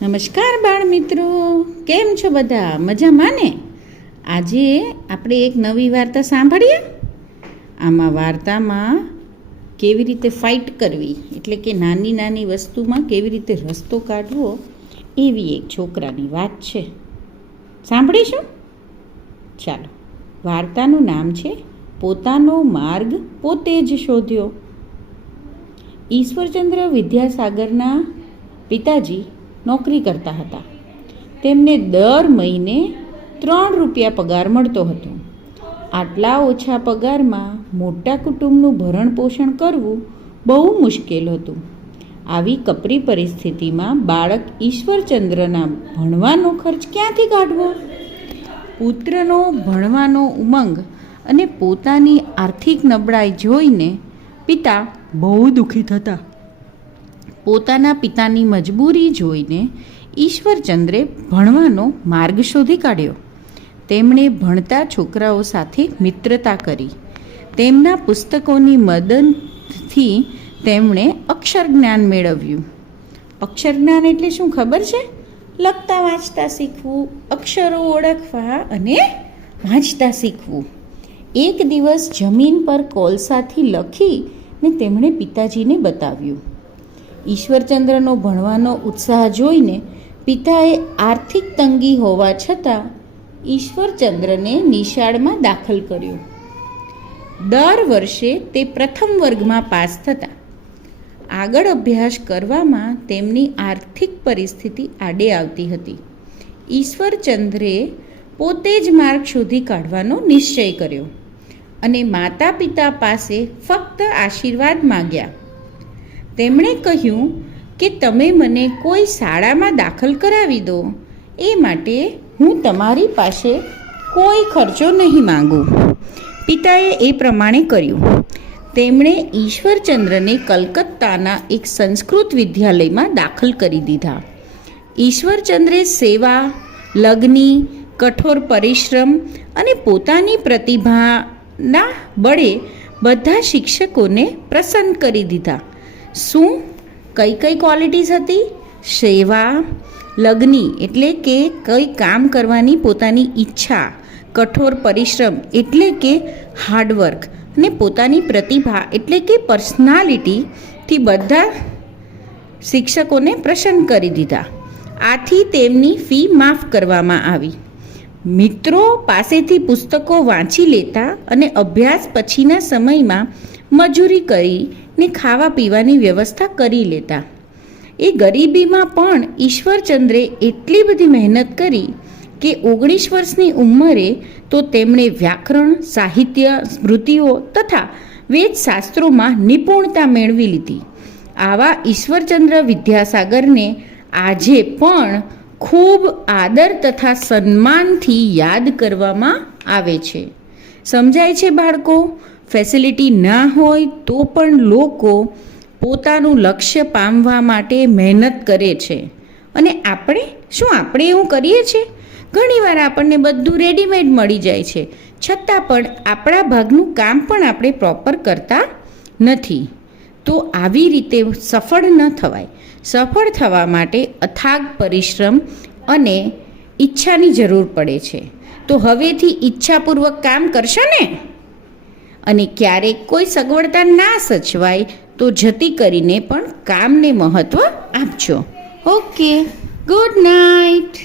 નમસ્કાર બાળ મિત્રો, કેમ છો બધા? મજામાં ને? આજે આપણે એક નવી વાર્તા સાંભળીએ. આમાં વાર્તામાં કેવી રીતે ફાઇટ કરવી, એટલે કે નાની નાની વસ્તુમાં કેવી રીતે રસ્તો કાઢવો, એવી એક છોકરાની વાત છે. સાંભળીશું? ચાલો, વાર્તાનું નામ છે પોતાનો માર્ગ પોતે જ શોધ્યો. ઈશ્વરચંદ્ર વિદ્યાસાગરના પિતાજી નોકરી કરતા હતા. તેમને દર મહિને 3 રૂપિયા પગાર મળતો હતો. આટલા ઓછા પગારમાં મોટા કુટુંબનું ભરણ પોષણ કરવું બહુ મુશ્કેલ હતું. આવી કપરી પરિસ્થિતિમાં બાળક ઈશ્વરચંદ્રના ભણવાનો ખર્ચ ક્યાંથી કાઢવો? પુત્રનો ભણવાનો ઉમંગ અને પોતાની આર્થિક નબળાઈ જોઈને પિતા બહુ દુઃખી થતા. પોતાના પિતાની મજબૂરી જોઈને ઈશ્વરચંદ્રે ભણવાનો માર્ગ શોધી કાઢ્યો. તેમણે ભણતા છોકરાઓ સાથે મિત્રતા કરી. તેમના પુસ્તકોની મદદથી તેમણે અક્ષર જ્ઞાન મેળવ્યું. અક્ષર જ્ઞાન એટલે શું ખબર છે? લખતા વાંચતા શીખવું, અક્ષરો ઓળખવા અને વાંચતા શીખવું. એક દિવસ જમીન પર કોલસાથી લખીને તેમણે પિતાજીને બતાવ્યું. ઈશ્વરચંદ્રનો ભણવાનો ઉત્સાહ જોઈને પિતાએ આર્થિક તંગી હોવા છતાં ઈશ્વરચંદ્રને નિશાળમાં દાખલ કર્યો. દર વર્ષે તે પ્રથમ વર્ગમાં પાસ થતા. આગળ અભ્યાસ કરવામાં તેમની આર્થિક પરિસ્થિતિ આડે આવતી હતી. ઈશ્વરચંદ્રે પોતે જ માર્ગ શોધી કાઢવાનો નિશ્ચય કર્યો અને માતા પિતા પાસે ફક્ત આશીર્વાદ માગ્યા. તેમણે કહ્યું કે તમે મને કોઈ શાળામાં દાખલ કરાવી દો, એ માટે હું તમારી પાસે કોઈ ખર્ચો નહીં માંગુ. પિતાએ એ પ્રમાણે કર્યું. તેમણે ઈશ્વરચંદ્રને કલકત્તાના એક સંસ્કૃત વિદ્યાલયમાં દાખલ કરી દીધા. ઈશ્વરચંદ્રે સેવા, લગ્ની, કઠોર પરિશ્રમ અને પોતાની પ્રતિભાના બળે બધા શિક્ષકોને પ્રસન્ન કરી દીધા. શું કઈ કઈ ક્વોલિટીઝ હતી? સેવા, લગ્ની એટલે કે કંઈ કામ કરવાની પોતાની ઈચ્છા, કઠોર પરિશ્રમ એટલે કે હાર્ડવર્ક અને પોતાની પ્રતિભા એટલે કે પર્સનાલિટીથી બધા શિક્ષકોને પ્રસન્ન કરી દીધા. આથી તેમની ફી માફ કરવામાં આવી. મિત્રો પાસેથી પુસ્તકો વાંચી લેતા અને અભ્યાસ પછીના સમયમાં મજૂરી કરીને ખાવા પીવાની વ્યવસ્થા કરી લેતા. એ ગરીબીમાં પણ ઈશ્વરચંદ્રે એટલી બધી મહેનત કરી કે 19 વર્ષની ઉંમરે તો તેમણે વ્યાકરણ, સાહિત્ય, સ્મૃતિઓ તથા વેદશાસ્ત્રોમાં નિપુણતા મેળવી લીધી. આવા ઈશ્વરચંદ્ર વિદ્યાસાગરને આજે પણ ખૂબ આદર તથા સન્માનથી યાદ કરવામાં આવે છે. સમજાય છે બાળકો? ફેસિલિટી ના હોય તો પણ લોકો પોતાનું લક્ષ્ય પામવા માટે મહેનત કરે છે. અને આપણે એવું કરીએ છીએ? ઘણીવાર આપણને બધું રેડીમેડ મળી જાય છે, છતાં પણ આપણા ભાગનું કામ પણ આપણે પ્રોપર કરતા નથી. તો આવી રીતે સફળ ન થવાય. સફળ થવા માટે અથાગ પરિશ્રમ અને ઈચ્છાની જરૂર પડે છે. તો હવેથી ઈચ્છાપૂર્વક કામ કરશો ને? અને ક્યારેક કોઈ સગવડતા ના સચવાય તો જતી કરીને પણ કામને મહત્ત્વ આપજો. Okay, good night.